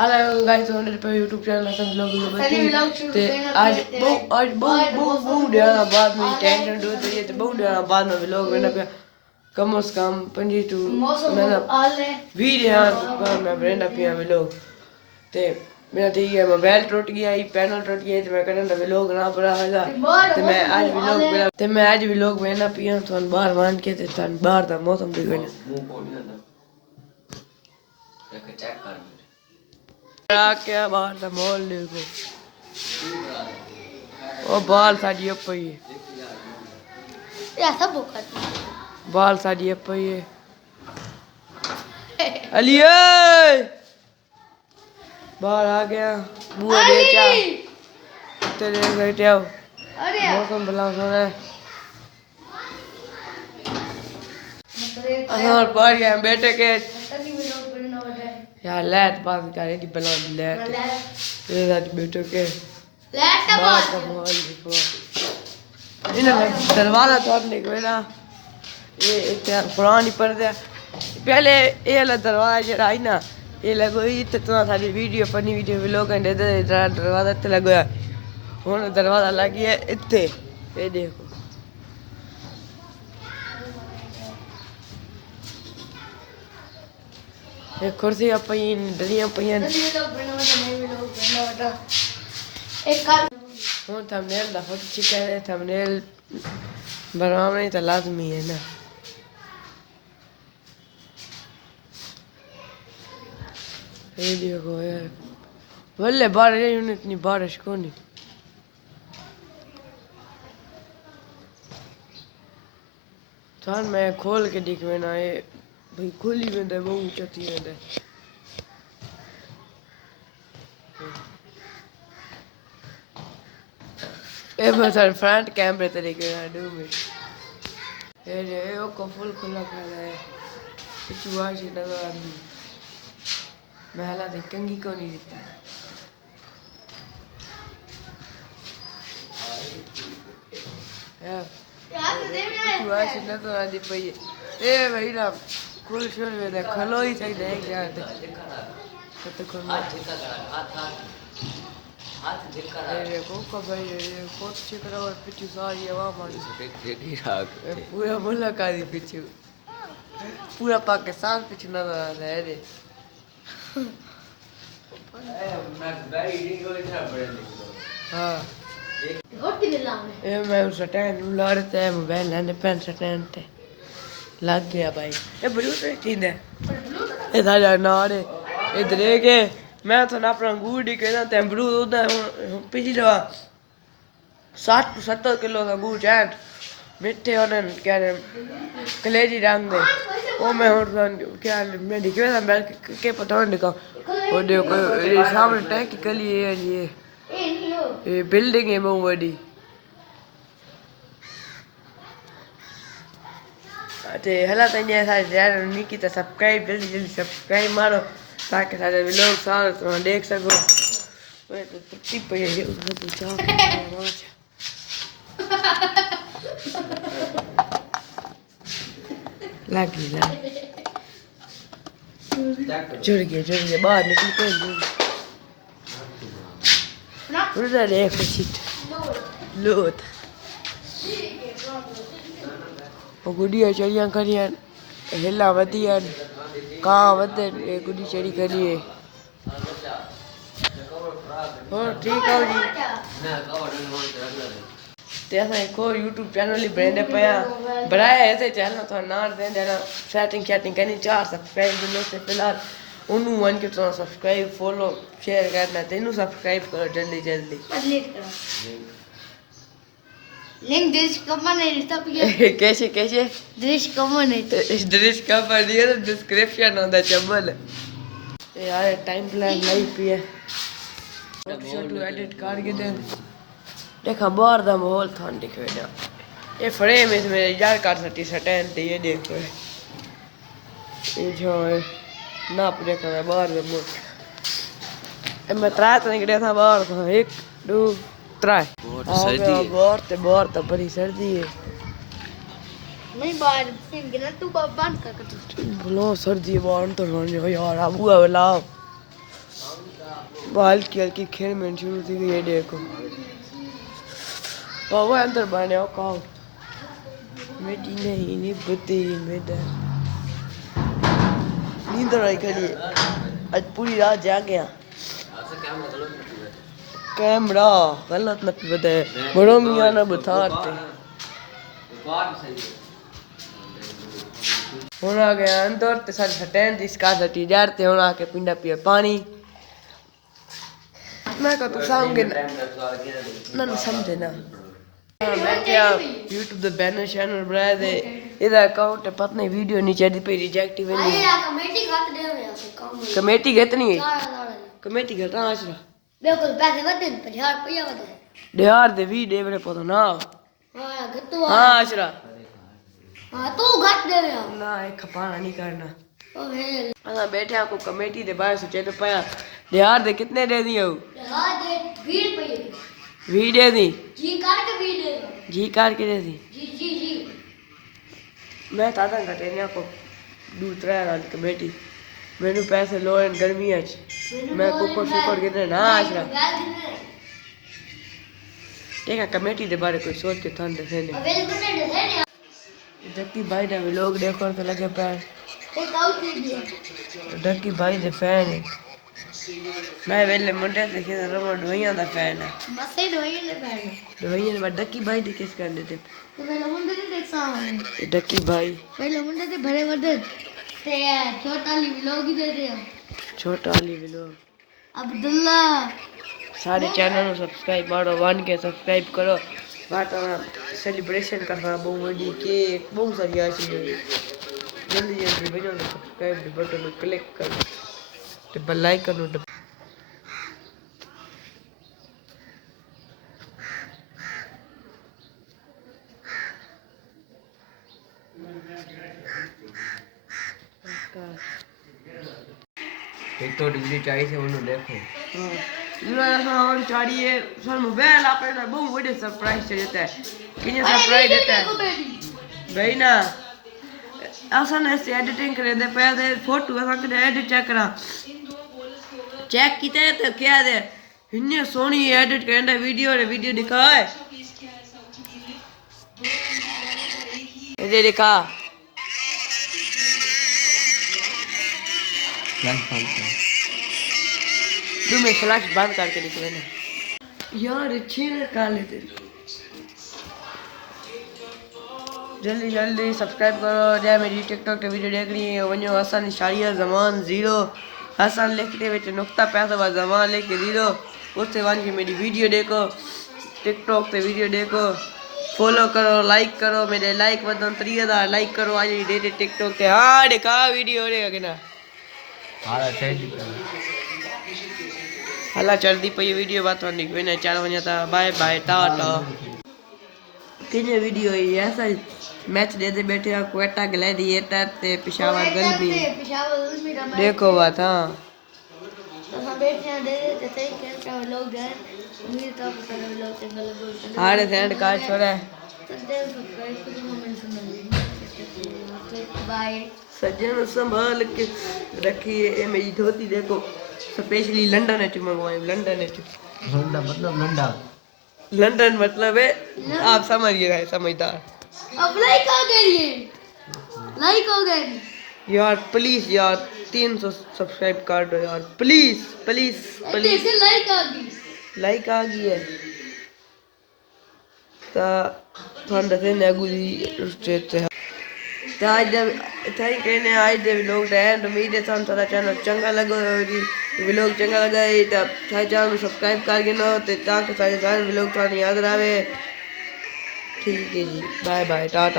Hello guys मेरे पे YouTube channel है सब लोग ते आज बहुत दिनों बाद में टेंशन दो तो ये बहुत दिनों बाद में व्लॉग बना पे कम से कम 52 मतलब वीडियो मैं बना पे व्लॉग ते मेरा ठीक है मोबाइल टूट गया ये पैनल टूट गया तो मैं करना व्लॉग ना बना है तो मैं आज व्लॉग बना पिया तो बाहर मान के ते बाहर का मौसम देख लेना चेक कर क्या बाहर का मॉल देखो ओ बाल साड़ी ऊपर ही या सब बुक बाल साड़ी ऊपर ही अलिए बाहर आ गया बुआ बेचा तेरे बैठे आओ मौसम भला सोना है और बाहर गया बेटे के यार लाइट बात कर रही बना लाइट ये रात बैठो के लाइट बाहर का माहौल देखो इन्हें दरवाजा तोड़ने को ना ये इतना पुरानी पर्दा पहले ये वाला दरवाजा जरा आई ना ये लगो इतना सारी video funny video vlog and दरवाजा इतना लगोया हुन दरवाजा लग गया इतने ये देखो एक कुर्सी पई डलियां पईयां एक कार हूँ थंबनेल दा फोटो चिका है थंबनेल बनाना तो लाजमी है ना ये देखो यार वल्ले बारिश इतनी बारिश को नहीं थान मैं खोल के दिख में ना ये भाई खुली में दे वो ऊंची में दे ये बस फ्रंट कैमरे तरीके ना डू में ये को फुल खुला खाना है कुछ वाश नजर आती महला देखेंगी को नहीं दिखता यार वाश नजर आती पई ए भाई ना खुल शुरू में दे खलो ही सही देख यार तो खुल हाथ दिखा रहा है को कब ये कोट चेक करो और पीछे सारी हवा मारी रेडी राख पूरा मुलाकाती पीछे पूरा पाकिस्तान पीछे नजर आ रहा है रे मैं गाड़ी नहीं कोई तरह पड़े हां और किने लाने ए मैं उस स्टैंड लड़ते है मोबाइल लेने पेन स्टैंड पे लग गया भाई ये ब्लूटूथ ठीक है ये दादा ना रे इधर के मैं तो ना अपना गुड़ ही कहना ते अमरूद उधर पिछली दफा 60-70 किलो का गुड़ चैट मिठे होने क्या कलेजी रंग दे वो मैं क्या मैं दिखे था मैं के पता नहीं का वो देखो ये सामने टैंक की गली है ये बिल्डिंग है बहुत बड़ी ते हला तन्या सारे यार नहीं की तो सब्सक्राइब जल्दी जल्दी सब्सक्राइब मारो ताकि सारे व्लॉग सारे तुम देख सको मैं तो तृप्ति पे है उधर तो चाह लगी जुड़ गया बाहर निकल के उधर देख सीट लोट वो गुड़िया चढ़िया करिया हिला वधिया कहाँ वधे गुड़ी चढ़ी करिए और ठीक है जी तेरा एक और YouTube चैनल ही ब्रांड पे बनाया ऐसे चैनल तो ना दे देना सेटिंग करनी 4 सब्सक्राइब करने से फिलहाल उन्होंने वन के तो सब्सक्राइब फॉलो शेयर करना तेनू सब्सक्राइब करो जल्दी लिंक डिस्क्रिप्शन में नहीं था पिए कैसे डिस्क्रिप्शन नहीं इस डिस्क्रिप्शन दिया तो डिस्क्रिप्शन होता चबल यार टाइम प्लान लाइफ है फोटो एडिट करके दे देखा बाहर का माहौल था दिखे ना ये फ्रेम है मेरे यार कर सकती स्टैंड ये देखो ये जो है नाप देखा मैं बाहर का माहौल मैं त्रा तो निकला था बाहर था 1 2 3 बाहर तो बड़ी सर्दी है नहीं बाहर फिर गिना तू बंद कर बोलो सर्दी बाहर तो यार अब हुआ लाओ हल्की हल्की खेल में शुरू थी ये देखो वो अंदर बने हो कहो बेटी नहीं बुद्धि बेटा नींद आई करी आज पूरी रात जाग गया कैमरा गलत न बता बड़ो मियाँ ना बताते होना आ गया अंदर ते सारी हटें जिसका सटी जाते होना आके पिंडा पिया पानी मैं कहता तो सामने ना ना समझे ना मैं क्या YouTube द बैनर चैनल बनाया दे इधर अकाउंट है पता नहीं वीडियो नीचे दी पे रिजेक्ट ही नहीं कमेटी खाते दे कमेटी कितनी है कमेटी घटा आशरा देखो पैसे वधे 50 रुपया वधे यार दे वी दे बड़े पता ना हां गत्तू हां आशरा हां तू घट दे रहा ना एक खपाना नहीं करना ओ हे हां बैठे आपको कमेटी दे बाहर सोचे तो पाया यार दे कितने दे दिए हो यार दे 20 रुपये वी दे दी जी काट के भी दे जी कार के दे दी जी मैं ताता घटे ने को दूसरा वाली कमेटी मैंने पैसे लो इन गर्मी है मैं कुकर शुकर के ना आशरा ठीक है कमेटी दे बारे कोई सोच के थान दे ने अबे बने दे ने डक्की भाई ने लोग देखो तो लगे पैर एक आउट दे दिया डक्की भाई दे फैन है मैं वेले मुंडे से के रमो डोइयां दा फैन है बस ही दोई ले बैठ डोइयां ने डक्की भाई दे किस करने थे तो पहले मुंडे से देख सामने डक्की भाई पहले मुंडे से भरे वधे ते छोटा ली व्लॉग ही दे दिया छोटा वाली व्लॉग अब्दुल्ला सारे चैनल को सब्सक्राइब मारो वन के सब्सक्राइब करो बात सेलिब्रेशन करना बहुत बड़ी केक बहुत सारी ऐसी जल्दी जल्दी बजाओ सब्सक्राइब बटन को क्लिक करो तो बेल आइकन को एक तो डिग्री चाहिए से उन्होंने देखो और चाहिए सर मोबाइल आपने ना बहुत बड़े सरप्राइज देता है कितने सरप्राइज देता है भाई ना असन ऐसे एडिटिंग करे दे पहले फोटो असन के एडिट चेक करा चेक किते तो क्या दे इन्ने सोनी एडिट करना वीडियो दिखाए ये दिखा तू मैं फ्लैश बंद करके दिख लेना यार अच्छे ने काले तेरे जल्दी जल्दी सब्सक्राइब करो जय मेरी टिकटॉक पे वीडियो देख रही है वनो हसन शारिया जमान 0 हसन लिखते विच नुक्ता पैसा व जमान लिख के 0 उससे वन की मेरी वीडियो देखो टिकटॉक पे वीडियो देखो फॉलो करो लाइक करो मेरे लाइक बदन 3000 लाइक करो आज डेटे टिकटॉक पे हां देखा वीडियो देगा कि ना हां सही हला चलती पई वीडियो बात वाली कोई ना चार वने था बाय बाय टाटा किने वीडियो है ऐसा मैच दे दे बैठे आ क्वेटा ग्लैडिएटर ते पेशावर गलबी देखो बात हां तो हम बैठे हैं दे दे ते क्या लोग गए मेरे तो सब लोग चंगा लोग हारे सेंड कार्ड छोड़ा तो दे सब्सक्राइब करो कमेंट सुनो बाय सज्जन संभाल के रखिए ये मेरी धोती देखो स्पेशली लंदन है मंगवाई लंदन है लंदन मतलब है आप समझिए समझदार अब लाइक हो गए यार प्लीज यार 300 सब्सक्राइब कर दो यार प्लीज प्लीज प्लीज ऐसे लाइक आ गई है ता ठंड से नेगुली स्टेट से आज जब थैंक कहने आज जब लोग रहन उम्मीद है सन थोड़ा चैनल चंगा लगो व्लॉग चंगा लगा है तब थाई चैनल सब्सक्राइब कर के नो ते ताकि सारे व्लॉग थाने याद रहे ठीक है जी बाय बाय टाटा।